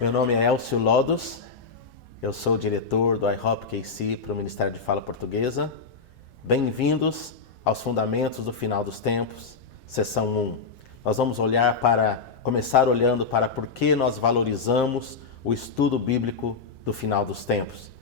Meu nome é Elcio Lodos, eu sou o diretor do IHOP KC para o Ministério de Fala Portuguesa. Bem-vindos aos Fundamentos do Final dos Tempos, sessão 1. Nós vamos começar olhando para por que nós valorizamos o estudo bíblico do final dos tempos.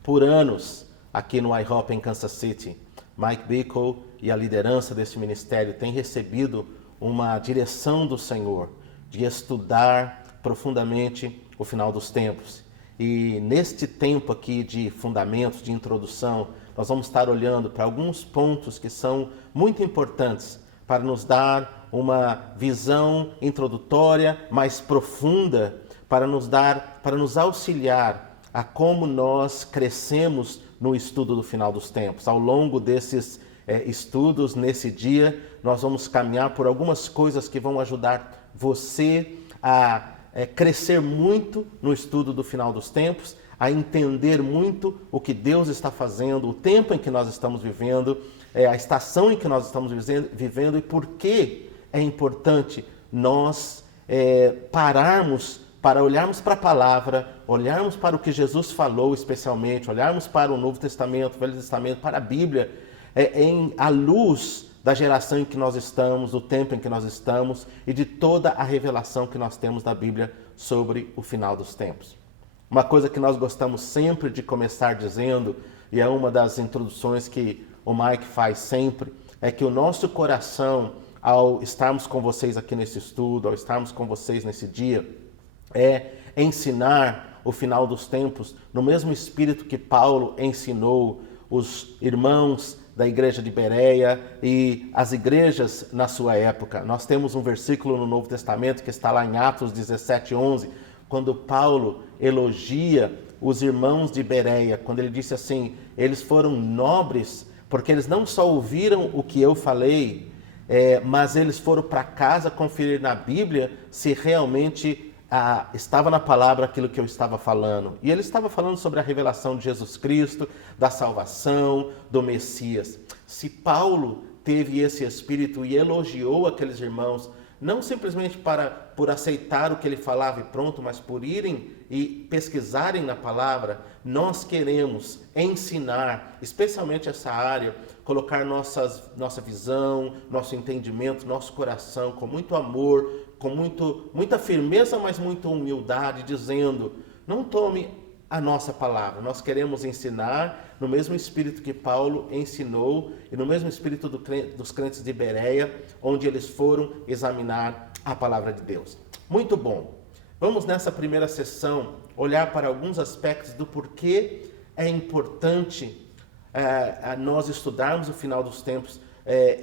Por anos, aqui no IHOP em Kansas City, Mike Bickle e a liderança desse ministério têm recebido uma direção do Senhor de estudar profundamente o final dos tempos. E neste tempo aqui de fundamentos, de introdução, nós vamos estar olhando para alguns pontos que são muito importantes para nos dar uma visão introdutória mais profunda, para nos auxiliar a como nós crescemos no estudo do final dos tempos. Ao longo desses estudos, nesse dia, nós vamos caminhar por algumas coisas que vão ajudar você a crescer muito no estudo do final dos tempos, a entender muito o que Deus está fazendo, o tempo em que nós estamos vivendo, a estação em que nós estamos vivendo e por que é importante nós pararmos para olharmos para a palavra, olharmos para o que Jesus falou especialmente, olharmos para o Novo Testamento, o Velho Testamento, para a Bíblia, à luz da geração em que nós estamos, do tempo em que nós estamos e de toda a revelação que nós temos da Bíblia sobre o final dos tempos. Uma coisa que nós gostamos sempre de começar dizendo, e é uma das introduções que o Mike faz sempre, é que o nosso coração, ao estarmos com vocês aqui nesse estudo, ao estarmos com vocês nesse dia, é ensinar o final dos tempos no mesmo espírito que Paulo ensinou os irmãos da igreja de Bereia e as igrejas na sua época. Nós temos um versículo no Novo Testamento que está lá em Atos 17:11, quando Paulo elogia os irmãos de Bereia, quando ele disse assim, eles foram nobres porque eles não só ouviram o que eu falei, mas eles foram para casa conferir na Bíblia se realmente estava na palavra aquilo que eu estava falando. E ele estava falando sobre a revelação de Jesus Cristo, da salvação, do Messias. Se Paulo teve esse espírito e elogiou aqueles irmãos, não simplesmente por aceitar o que ele falava e pronto, mas por irem e pesquisarem na palavra, nós queremos ensinar, especialmente essa área, colocar nossa visão, nosso entendimento, nosso coração com muito amor, com muita firmeza, mas muita humildade, dizendo, não tome a nossa palavra. Nós queremos ensinar no mesmo espírito que Paulo ensinou e no mesmo espírito dos crentes de Bereia, onde eles foram examinar a palavra de Deus. Muito bom. Vamos nessa primeira sessão olhar para alguns aspectos do porquê é importante nós estudarmos o final dos tempos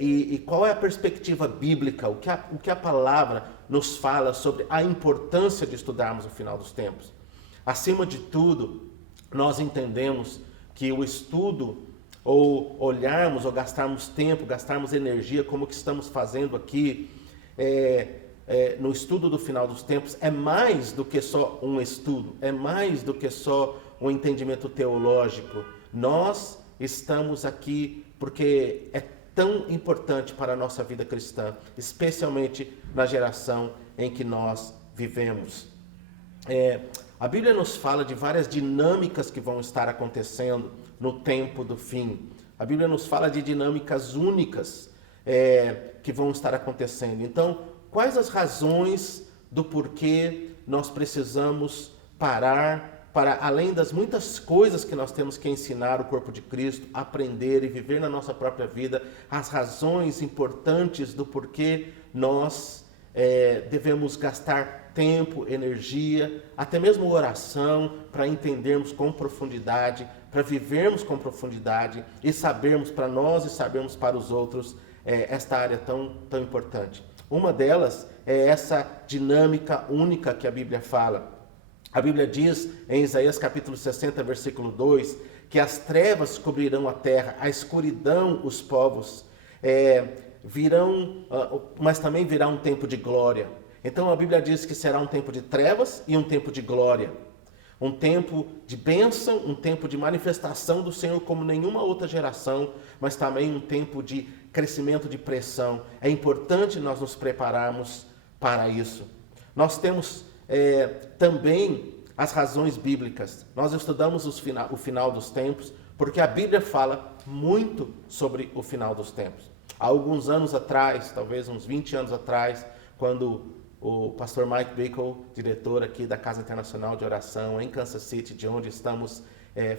e qual é a perspectiva bíblica, o que a palavra nos fala sobre a importância de estudarmos o final dos tempos. Acima de tudo, nós entendemos que o estudo, ou olharmos, ou gastarmos tempo, gastarmos energia, como que estamos fazendo aqui, no estudo do final dos tempos, é mais do que só um estudo, é mais do que só um entendimento teológico. Nós estamos aqui porque é tão importante para a nossa vida cristã, especialmente na geração em que nós vivemos. A Bíblia nos fala de várias dinâmicas que vão estar acontecendo no tempo do fim. A Bíblia nos fala de dinâmicas únicas que vão estar acontecendo. Então, quais as razões do porquê nós precisamos parar para, além das muitas coisas que nós temos que ensinar o corpo de Cristo, aprender e viver na nossa própria vida, as razões importantes do porquê nós devemos gastar tempo, energia, até mesmo oração, para entendermos com profundidade, para vivermos com profundidade e sabermos para nós e sabermos para os outros esta área tão importante. Uma delas é essa dinâmica única que a Bíblia fala. A Bíblia diz em Isaías capítulo 60, versículo 2, que as trevas cobrirão a terra, a escuridão os povos, mas também virá um tempo de glória. Então a Bíblia diz que será um tempo de trevas e um tempo de glória. Um tempo de bênção, um tempo de manifestação do Senhor como nenhuma outra geração, mas também um tempo de crescimento de pressão. É importante nós nos prepararmos para isso. Nós temos também as razões bíblicas. Nós estudamos o final dos tempos, porque a Bíblia fala muito sobre o final dos tempos. Há alguns anos atrás, talvez uns 20 anos atrás, quando o pastor Mike Bickle, diretor aqui da Casa Internacional de Oração em Kansas City, de onde estamos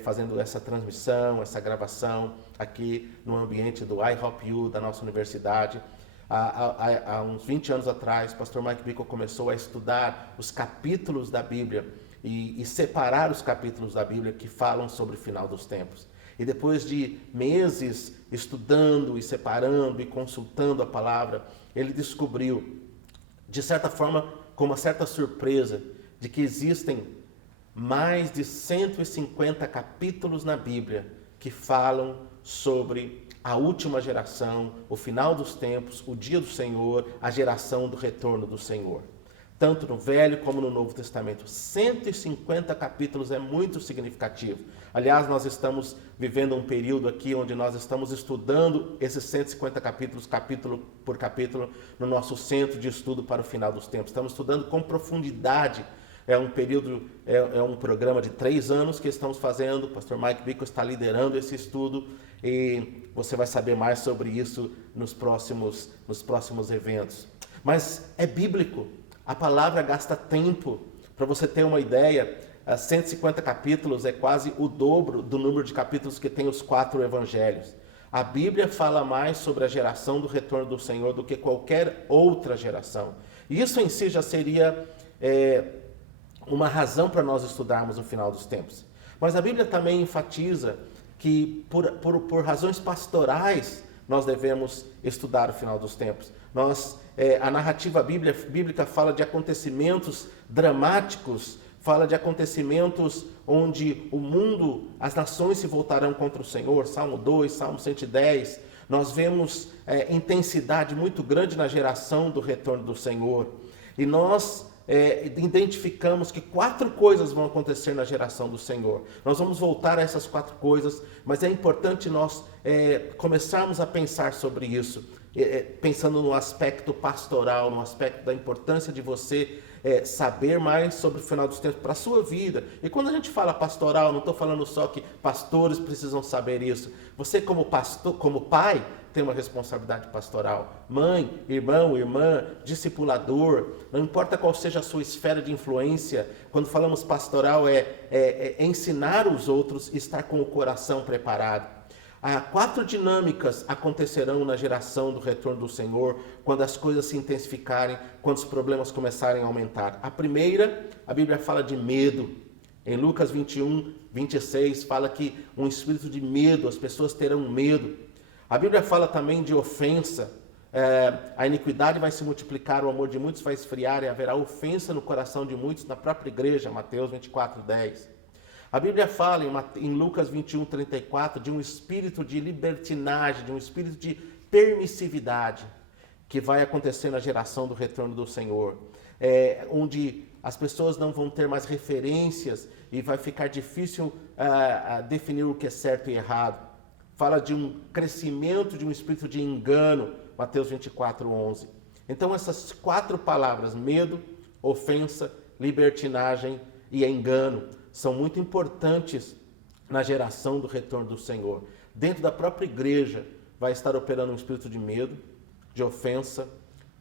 fazendo essa transmissão, essa gravação aqui no ambiente do iHopU, da nossa universidade. Há uns 20 anos atrás, o pastor Mike Bickle começou a estudar os capítulos da Bíblia e separar os capítulos da Bíblia que falam sobre o final dos tempos. E depois de meses estudando e separando e consultando a palavra, ele descobriu, de certa forma, com uma certa surpresa, de que existem mais de 150 capítulos na Bíblia que falam sobre a última geração, o final dos tempos, o dia do Senhor, a geração do retorno do Senhor. Tanto no Velho como no Novo Testamento. 150 capítulos é muito significativo. Aliás, nós estamos vivendo um período aqui onde nós estamos estudando esses 150 capítulos, capítulo por capítulo, no nosso centro de estudo para o final dos tempos. Estamos estudando com profundidade. É um programa de 3 anos que estamos fazendo. O pastor Mike Bickle está liderando esse estudo e você vai saber mais sobre isso nos próximos eventos. Mas é bíblico. A palavra gasta tempo. Para você ter uma ideia, 150 capítulos é quase o dobro do número de capítulos que tem os 4 evangelhos. A Bíblia fala mais sobre a geração do retorno do Senhor do que qualquer outra geração. E isso em si já seria uma razão para nós estudarmos o final dos tempos. Mas a Bíblia também enfatiza que por razões pastorais nós devemos estudar o final dos tempos. A narrativa bíblica fala de acontecimentos dramáticos, fala de acontecimentos onde o mundo, as nações se voltarão contra o Senhor. Salmo 2, Salmo 110. Nós vemos intensidade muito grande na geração do retorno do Senhor. E nós identificamos que 4 coisas vão acontecer na geração do Senhor. Nós vamos voltar a essas 4 coisas, mas é importante nós começarmos a pensar sobre isso, pensando no aspecto pastoral, no aspecto da importância de você saber mais sobre o final dos tempos para a sua vida. E quando a gente fala pastoral, não estou falando só que pastores precisam saber isso. Você como pastor, como pai, tem uma responsabilidade pastoral. Mãe, irmão, irmã, discipulador, não importa qual seja a sua esfera de influência, quando falamos pastoral é ensinar os outros e estar com o coração preparado. 4 dinâmicas acontecerão na geração do retorno do Senhor, quando as coisas se intensificarem, quando os problemas começarem a aumentar. A primeira, a Bíblia fala de medo. Em Lucas 21, 26, fala que um espírito de medo, as pessoas terão medo. A Bíblia fala também de ofensa. A iniquidade vai se multiplicar, o amor de muitos vai esfriar e haverá ofensa no coração de muitos na própria igreja. Mateus 24, 10. A Bíblia fala em Lucas 21, 34 de um espírito de libertinagem, de um espírito de permissividade que vai acontecer na geração do retorno do Senhor, onde as pessoas não vão ter mais referências e vai ficar difícil definir o que é certo e errado. Fala de um crescimento de um espírito de engano, Mateus 24, 11. Então essas 4 palavras, medo, ofensa, libertinagem e engano, são muito importantes na geração do retorno do Senhor. Dentro da própria igreja vai estar operando um espírito de medo, de ofensa,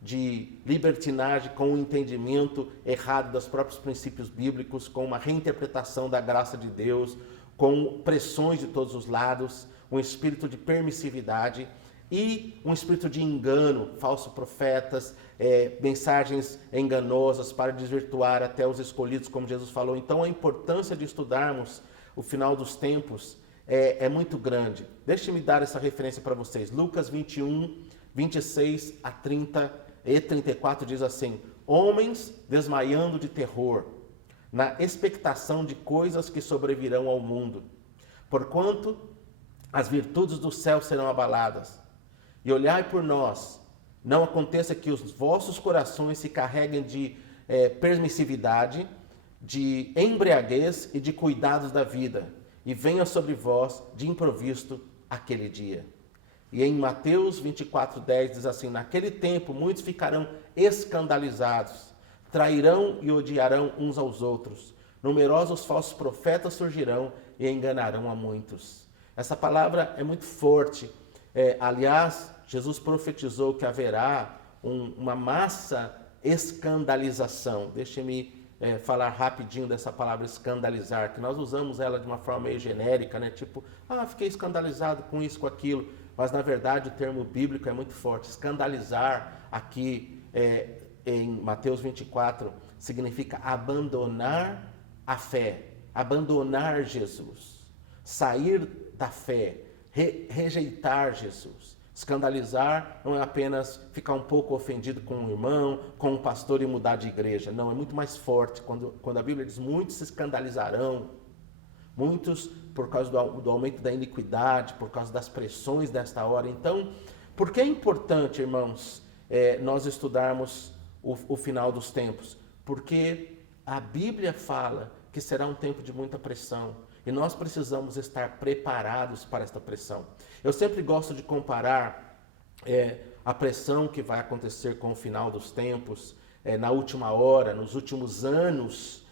de libertinagem, com um entendimento errado dos próprios princípios bíblicos, com uma reinterpretação da graça de Deus, com pressões de todos os lados, um espírito de permissividade e um espírito de engano, falsos profetas, mensagens enganosas para desvirtuar até os escolhidos, como Jesus falou. Então a importância de estudarmos o final dos tempos é muito grande. Deixe-me dar essa referência para vocês. Lucas 21, 26 a 30 e 34 diz assim: homens desmaiando de terror, na expectação de coisas que sobrevirão ao mundo, porquanto as virtudes do céu serão abaladas. E olhai por nós, não aconteça que os vossos corações se carreguem de permissividade, de embriaguez e de cuidados da vida, e venha sobre vós de improviso aquele dia. E em Mateus 24, 10 diz assim: naquele tempo muitos ficarão escandalizados, trairão e odiarão uns aos outros. Numerosos falsos profetas surgirão e enganarão a muitos. Essa palavra é muito forte. Aliás, Jesus profetizou que haverá uma massa escandalização. Deixe-me falar rapidinho dessa palavra escandalizar, que nós usamos ela de uma forma meio genérica, né? Tipo, fiquei escandalizado com isso, com aquilo. Mas, na verdade, o termo bíblico é muito forte. Escandalizar aqui em Mateus 24 significa abandonar a fé, abandonar Jesus, sair da fé, rejeitar Jesus. Escandalizar não é apenas ficar um pouco ofendido com um irmão, com um pastor e mudar de igreja. Não, é muito mais forte. Quando a Bíblia diz muitos se escandalizarão, muitos por causa do aumento da iniquidade, por causa das pressões desta hora. Então, por que é importante, irmãos, nós estudarmos o final dos tempos? Porque a Bíblia fala que será um tempo de muita pressão. E nós precisamos estar preparados para esta pressão. Eu sempre gosto de comparar a pressão que vai acontecer com o final dos tempos, na última hora, nos últimos anos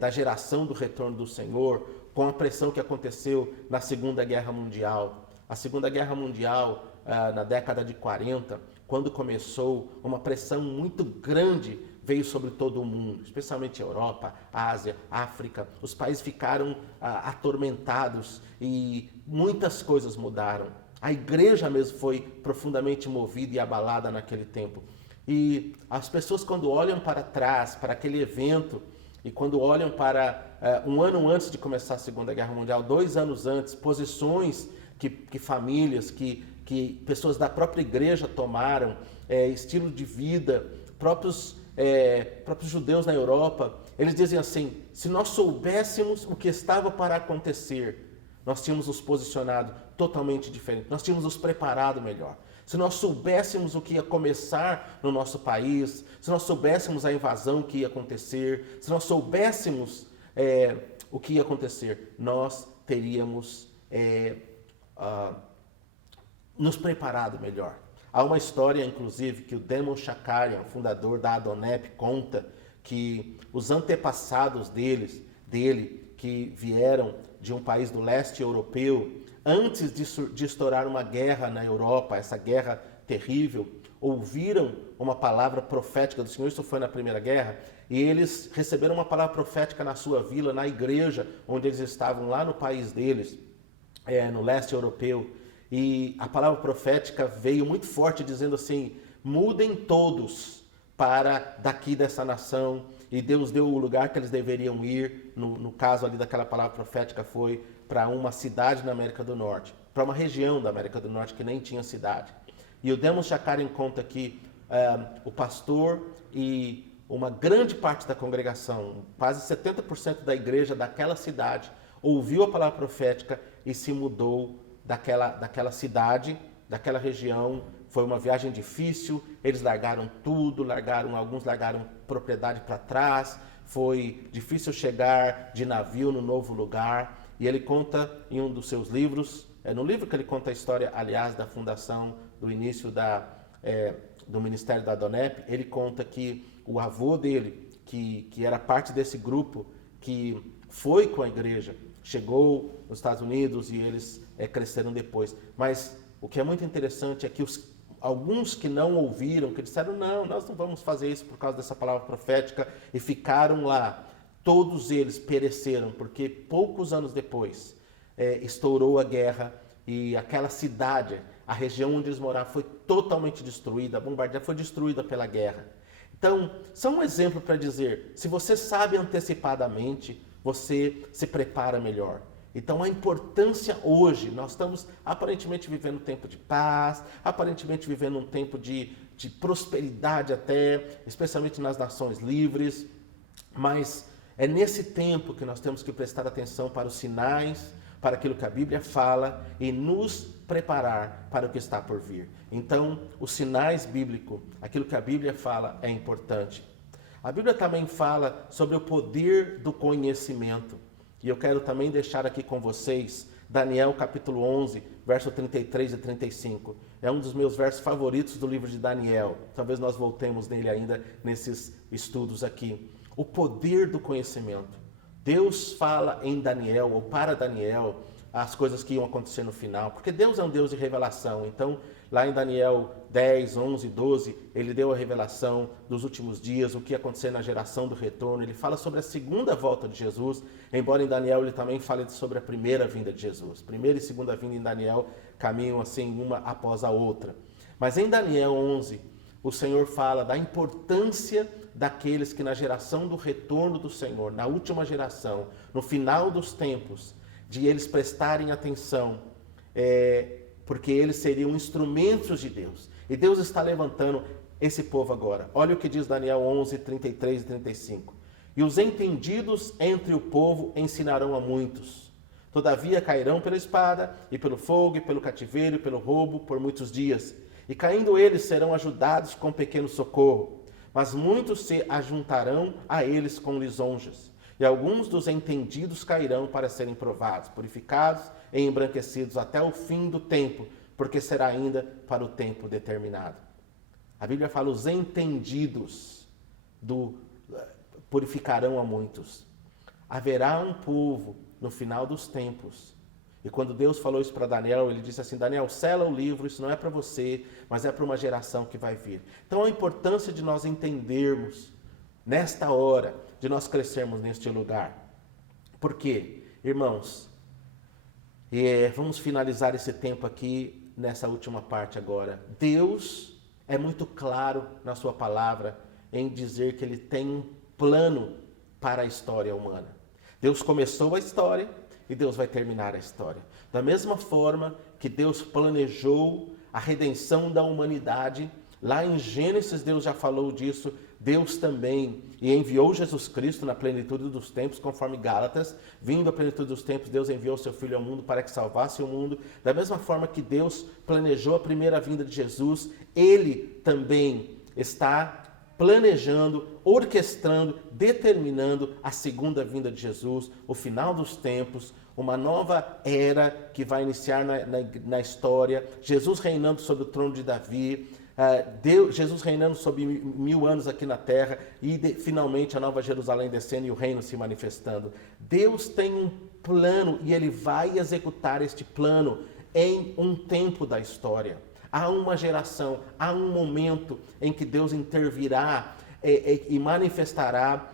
da geração do retorno do Senhor, com a pressão que aconteceu na Segunda Guerra Mundial. A Segunda Guerra Mundial, na década de 40, quando começou, uma pressão muito grande veio sobre todo o mundo, especialmente a Europa, a Ásia, a África. Os países ficaram atormentados e muitas coisas mudaram. A igreja mesmo foi profundamente movida e abalada naquele tempo. E as pessoas, quando olham para trás, para aquele evento, e quando olham para um ano antes de começar a Segunda Guerra Mundial, 2 anos antes, posições que famílias, que pessoas da própria igreja tomaram, estilo de vida, próprios judeus na Europa, eles dizem assim: se nós soubéssemos o que estava para acontecer, nós tínhamos nos posicionado totalmente diferente, nós tínhamos nos preparado melhor. Se nós soubéssemos o que ia começar no nosso país, se nós soubéssemos a invasão que ia acontecer, se nós soubéssemos o que ia acontecer, nós teríamos nos preparado melhor. Há uma história, inclusive, que o Demon Shakarian, fundador da Adonep, conta que os antepassados dele, que vieram de um país do leste europeu, antes de estourar uma guerra na Europa, essa guerra terrível, ouviram uma palavra profética do Senhor. Isso foi na Primeira Guerra, e eles receberam uma palavra profética na sua vila, na igreja onde eles estavam, lá no país deles, no leste europeu. E a palavra profética veio muito forte, dizendo assim: mudem todos para daqui dessa nação. E Deus deu o lugar que eles deveriam ir. No caso ali daquela palavra profética, foi para uma cidade na América do Norte, para uma região da América do Norte que nem tinha cidade. E o Demon Shakarian conta que o pastor e uma grande parte da congregação, quase 70% da igreja daquela cidade, ouviu a palavra profética e se mudou daquela cidade, daquela região. Foi uma viagem difícil, eles largaram tudo, alguns largaram propriedade para trás, foi difícil chegar de navio no novo lugar. E ele conta em um dos seus livros, no livro que ele conta a história, aliás, da fundação, do início do Ministério da Adonep, ele conta que o avô dele, que era parte desse grupo, que foi com a igreja, chegou nos Estados Unidos e eles cresceram depois. Mas o que é muito interessante é que alguns que não ouviram, que disseram: não, nós não vamos fazer isso por causa dessa palavra profética, e ficaram lá, todos eles pereceram, porque poucos anos depois estourou a guerra e aquela cidade, a região onde eles moravam, foi totalmente destruída, bombardeada, foi destruída pela guerra. Então, são um exemplo para dizer: se você sabe antecipadamente, você se prepara melhor. Então, a importância hoje, nós estamos aparentemente vivendo um tempo de paz, aparentemente vivendo um tempo de prosperidade até, especialmente nas nações livres, mas é nesse tempo que nós temos que prestar atenção para os sinais, para aquilo que a Bíblia fala e nos preparar para o que está por vir. Então, os sinais bíblicos, aquilo que a Bíblia fala, é importante. A Bíblia também fala sobre o poder do conhecimento. E eu quero também deixar aqui com vocês, Daniel capítulo 11, verso 33 e 35. É um dos meus versos favoritos do livro de Daniel. Talvez nós voltemos nele ainda nesses estudos aqui. O poder do conhecimento. Deus fala em Daniel, ou para Daniel, as coisas que iam acontecer no final, porque Deus é um Deus de revelação. Então, lá em Daniel 10, 11, 12, ele deu a revelação dos últimos dias, o que ia acontecer na geração do retorno. Ele fala sobre a segunda volta de Jesus, embora em Daniel ele também fale sobre a primeira vinda de Jesus. Primeira e segunda vinda em Daniel caminham assim uma após a outra. Mas em Daniel 11, o Senhor fala da importância daqueles que na geração do retorno do Senhor, na última geração, no final dos tempos, de eles prestarem atenção, porque eles seriam instrumentos de Deus. E Deus está levantando esse povo agora. Olha o que diz Daniel 11, 33 e 35. E os entendidos entre o povo ensinarão a muitos. Todavia cairão pela espada, e pelo fogo, e pelo cativeiro, e pelo roubo, por muitos dias. E caindo eles serão ajudados com pequeno socorro. Mas muitos se ajuntarão a eles com lisonjas. E alguns dos entendidos cairão para serem provados, purificados e embranquecidos até o fim do tempo, porque será ainda para o tempo determinado. A Bíblia fala, os entendidos purificarão a muitos. Haverá um povo no final dos tempos. E quando Deus falou isso para Daniel, ele disse assim, Daniel, sela o livro, isso não é para você, mas é para uma geração que vai vir. Então a importância de nós entendermos, nesta hora, de nós crescermos neste lugar. Por quê? Irmãos, vamos finalizar esse tempo aqui, nessa última parte agora. Deus é muito claro na sua palavra em dizer que ele tem um plano para a história humana. Deus começou a história e Deus vai terminar a história. Da mesma forma que Deus planejou a redenção da humanidade, lá em Gênesis Deus já falou disso, Deus também e enviou Jesus Cristo na plenitude dos tempos, conforme Gálatas, vindo à plenitude dos tempos, Deus enviou seu Filho ao mundo para que salvasse o mundo. Da mesma forma que Deus planejou a primeira vinda de Jesus, Ele também está planejando, orquestrando, determinando a segunda vinda de Jesus, o final dos tempos, uma nova era que vai iniciar na história, Jesus reinando sobre o trono de Davi, Jesus reinando sobre 1000 anos aqui na terra e finalmente a Nova Jerusalém descendo e o reino se manifestando. Deus tem um plano e Ele vai executar este plano em um tempo da história. Há uma geração, há um momento em que Deus intervirá e manifestará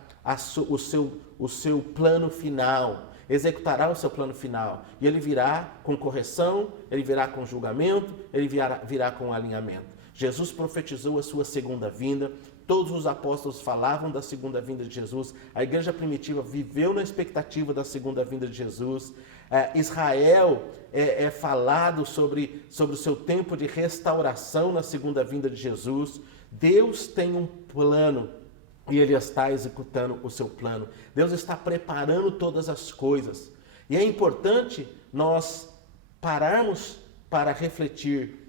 o seu plano final, executará o seu plano final. E Ele virá com correção, Ele virá com julgamento, Ele virá com alinhamento. Jesus profetizou a sua segunda vinda, todos os apóstolos falavam da segunda vinda de Jesus, a igreja primitiva viveu na expectativa da segunda vinda de Jesus, Israel é falado sobre o seu tempo de restauração na segunda vinda de Jesus. Deus tem um plano e Ele está executando o seu plano. Deus está preparando todas as coisas. E é importante nós pararmos para refletir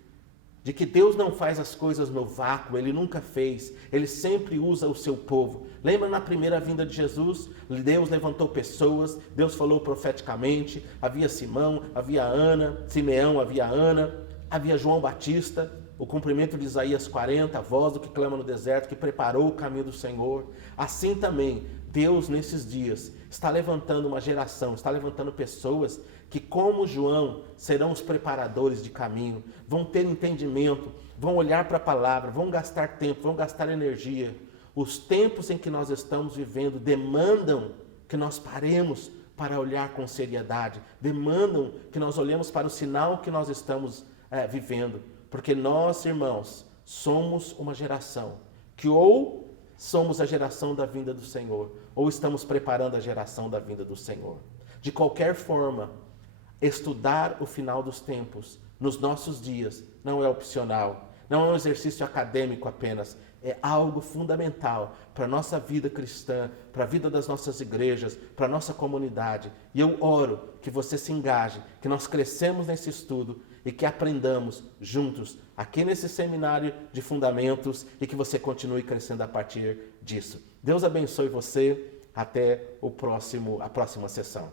de que Deus não faz as coisas no vácuo, Ele nunca fez, Ele sempre usa o seu povo. Lembra na primeira vinda de Jesus, Deus levantou pessoas, Deus falou profeticamente, havia Simão, havia Ana, Simeão, havia Ana, havia João Batista, o cumprimento de Isaías 40, a voz do que clama no deserto, que preparou o caminho do Senhor. Assim também, Deus nesses dias está levantando uma geração, está levantando pessoas que, como João, serão os preparadores de caminho, vão ter entendimento, vão olhar para a palavra, vão gastar tempo, vão gastar energia. Os tempos em que nós estamos vivendo demandam que nós paremos para olhar com seriedade, demandam que nós olhemos para o sinal que nós estamos vivendo, porque nós, irmãos, somos uma geração que ou somos a geração da vinda do Senhor, ou estamos preparando a geração da vinda do Senhor. De qualquer forma, estudar o final dos tempos nos nossos dias não é opcional, não é um exercício acadêmico apenas, é algo fundamental para a nossa vida cristã, para a vida das nossas igrejas, para a nossa comunidade. E eu oro que você se engaje, que nós crescemos nesse estudo e que aprendamos juntos aqui nesse seminário de fundamentos e que você continue crescendo a partir disso. Deus abençoe você. Até a próxima sessão.